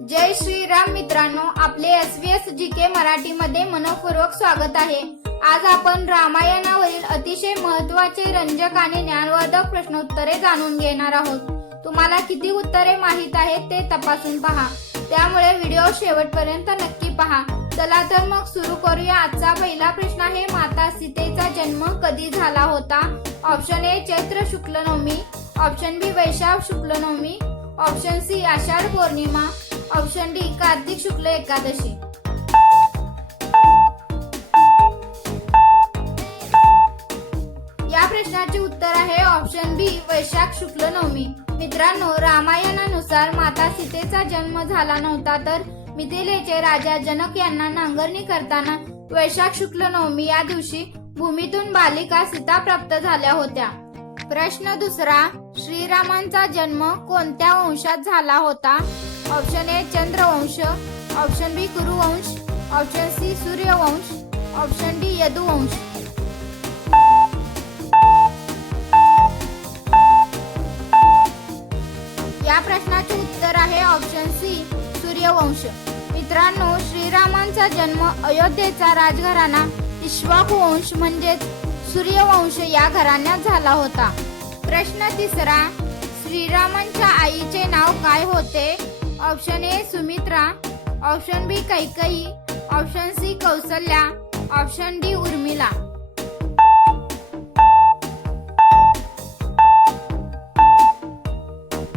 जय श्रीराम मित्रांनो, आपले एसवीएस जीके मराठी मध्ये मनपूर्वक स्वागत आहे। आज आपण रामायणावरील अतिशय महत्त्वाचे, रंजक आणि ज्ञानवर्धक प्रश्नोत्तरे जाणून घेणार आहोत। तुम्हाला किती उत्तरे माहित आहेत ते तपासून पहा, त्यामुळे व्हिडिओ शेवटपर्यंत नक्की पहा। चला तर मग सुरू करूया। आजचा पहिला प्रश्न आहे, माता सीतेचा जन्म कधी झाला होता? ऑप्शन ए चैत्र शुक्ल नवमी, ऑप्शन बी वैशाख शुक्ल नवमी, ऑप्शन सी आषाढ पौर्णिमा, ऑप्शन डी कार्तिक शुक्ल एकादशी। या प्रश्नाचे उत्तर आहे ऑप्शन बी वैशाख शुक्ल नवमी। मित्रांनो, रामायणानुसार माता सीतेचा जन्म झाला नव्हता, तर मिथिलेचे राजा जनक यांना नांगरणी करताना वैशाख शुक्ल नवमी या दिवशी भूमीतून बालिका सीता प्राप्त झाल्या होत्या। प्रश्न दुसरा, श्रीरामांचा जन्म कोणत्या वंशात झाला होता? Option A Chandravansh, option B Kuruvansh, option C Suryavansh, option D Yaduvansh. या प्रश्नाचे उत्तर आहे ऑप्शन सी सूर्यवंश। मित्रांनो, श्रीरामांचा जन्म अयोध्येचा राजघराणा इक्ष्वाकू वंश म्हणजेच सूर्यवंश या घराण्यात झाला होता। प्रश्न तिसरा, श्रीरामांच्या आईचे नाव काय होते? Option A Sumitra, option B Kaikeyi, option C Kausalya, option D Urmila.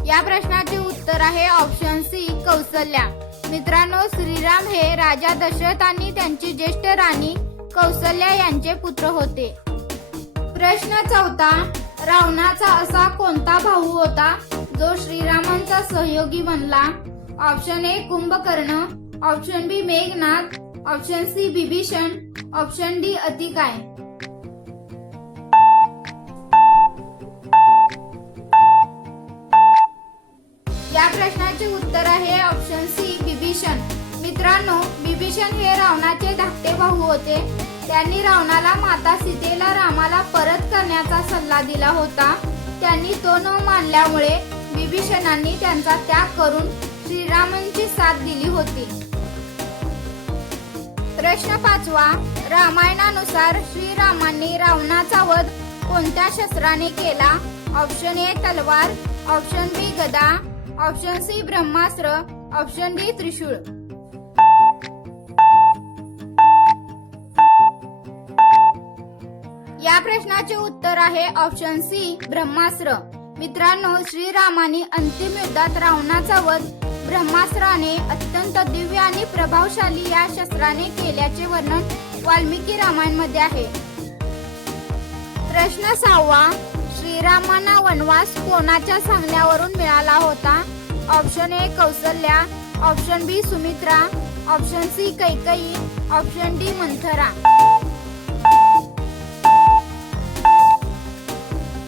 या प्रश्नाचे उत्तर आहे ऑप्शन सी कौसल्या। मित्रांनो, श्रीराम हे राजा दशरथ आणि त्यांची ज्येष्ठ राणी कौसल्या यांचे पुत्र होते। प्रश्न चौथा, रावणाचा असा कोणता भाऊ होता जो श्रीरामांचा सहयोगी बनला? Option A Kumbhakarna, option B Meghnad, option C Vibhishan, option D Atikaya. या प्रश्नाचे उत्तर आहे ऑप्शन सी विभीषण। मित्रांनो, विभीषण हे रावणाचे धाकटे भाऊ होते। त्यांनी रावणाला माता सीतेला रामाला परत करण्याचा सल्ला दिला होता। त्यांनी तो न मानल्यामुळे विभीषणांनी त्यांचा त्याग करून श्रीरामांची साथ दिली होती। प्रश्न पाचवा, रामायणानुसार श्रीरामांनी रावणाचा वध कोणत्या शस्त्राने केला? ऑप्शन ए तलवार, ऑप्शन बी गदा, ऑप्शन सी ब्रह्मास्त्र, ऑप्शन डी त्रिशूळ। या प्रश्नाचे उत्तर आहे ऑप्शन सी ब्रह्मास्त्र। मित्रांनो, श्रीरामांनी अंतिम युद्धात रावणाचा वध ब्रह्मास्त्राने अत्यंत दिव्य आणि प्रभावशाली या शस्त्राने केल्याचे वर्णन वाल्मिकी रामायण मध्ये आहे। प्रश्न सहावा, श्रीरामांना वनवास कोणाच्या सांगण्यावरून मिळाला होता? Option A Kausalya, option B Sumitra, option C Kaikeyi, option D Manthara.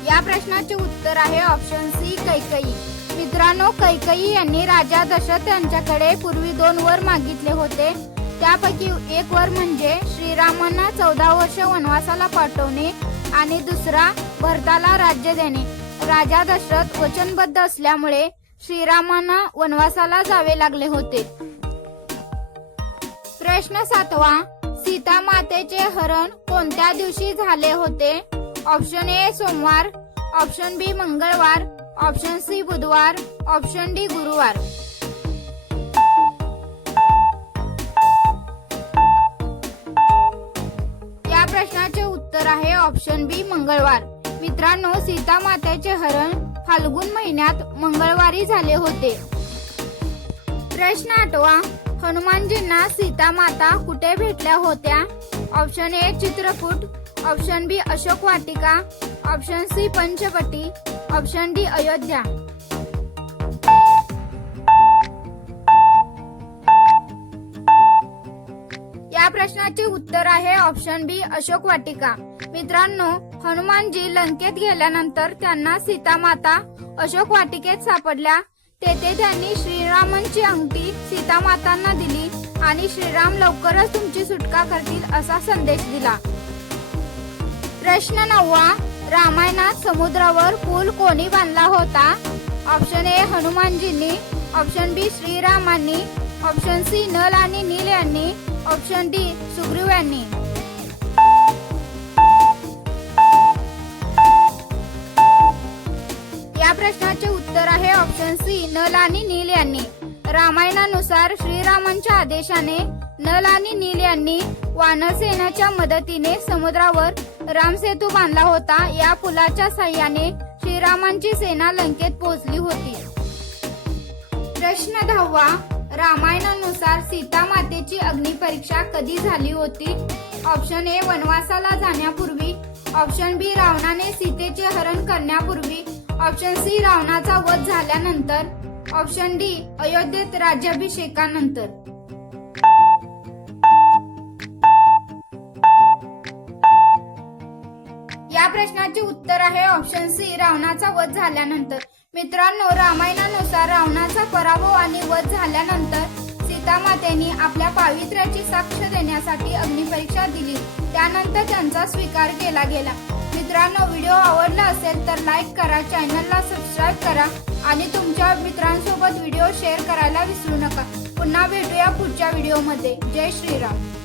या प्रश्नाचे उत्तर आहे ऑप्शन सी कैकेयी। मित्रांनो, कैकेयी यांनी राजा दशरथ यांच्याकडे पूर्वी 2 वर मागितले होते। त्यापैकी एक वर म्हणजे श्रीरामांना 14 वर्ष वनवासाला पाठवणे आणि दुसरा भरताला राज्य देणे। राजा दशरथ वचनबद्ध असल्यामुळे श्रीरामांना वनवासाला जावे लागले होते। प्रश्न सातवा, सीता मातेचे हरण कोणत्या दिवशी झाले होते? ऑप्शन ए सोमवार, ऑप्शन बी मंगळवार, ऑप्शन सी बुधवार, ऑप्शन डी गुरुवार। या प्रश्नाचे उत्तर आहे ऑप्शन बी मंगळवार। मित्रांनो, सीता मातेचे हरण फाल्गुन महिन्यात मंगळवारी झाले होते। प्रश्न आठवा, हनुमानजींना सीता माता कुठे भेटल्या होत्या? Option A Chitrakoot, option B Ashok Vatika, option C Panchavati, option D Ayodhya. या प्रश्नाचे उत्तर आहे ऑप्शन बी अशोक वाटिका। मित्रांनो, हनुमानजी लंकेत गेल्यानंतर त्यांना सीता माता अशोक वाटिकेत सापडल्या। तेथे त्यांनी श्रीरामांची अंगठी सीता मातांना दिली आणि श्रीराम लवकरच तुमची सुटका करतील असा संदेश दिला। प्रश्न नववा, रामायणात समुद्रावर पूल कोणी बांधला होता? ऑप्शन ए हनुमानजींनी, ऑप्शन बी श्रीरामांनी, ऑप्शन सी नल आणि नील यांनी, ऑप्शन डी सुग्रीव यांनी. या प्रश्नाचे उत्तर आहे ऑप्शन सी नल आणि नील यांनी. रामायणानुसार श्रीरामांच्या आदेशाने नल आणि नील यांनी वानरसेनाच्या मदतीने समुद्रावर रामसेतू बांधला होता. या पुलाच्या साह्याने श्रीरामांची सेना लंकेत पोहोचली होती. प्रश्न 10वा. रामायणानुसार सीता मातेची अग्निपरीक्षा कधी झाली होती? ऑप्शन ए वनवासाला जाण्यापूर्वी, ऑप्शन बी रावणाने सीतेचे हरण करण्यापूर्वी, ऑप्शन सी रावणाचा वध झाल्यानंतर, ऑप्शन डी अयोध्येत राज्याभिषेकानंतर. या प्रश्नाचे उत्तर आहे ऑप्शन सी रावणाचा वध झाल्यानंतर. मित्रांनो, रामायणानुसार रावणाचा पराभव आणि वध झाल्यानंतर सीता मातेने आपल्या पावित्र्याची साक्ष देण्यासाठी अग्निपरीक्षा दिली. त्यानंतर त्यांचा स्वीकार केला गेला. मित्रांनो, व्हिडिओ आवडला असेल तर लाईक करा, चॅनलला सबस्क्राईब करा आणि तुमच्या मित्रांसोबत व्हिडिओ शेअर करायला विसरू नका. पुन्हा भेटूया पुढच्या व्हिडिओमध्ये. जय श्रीराम.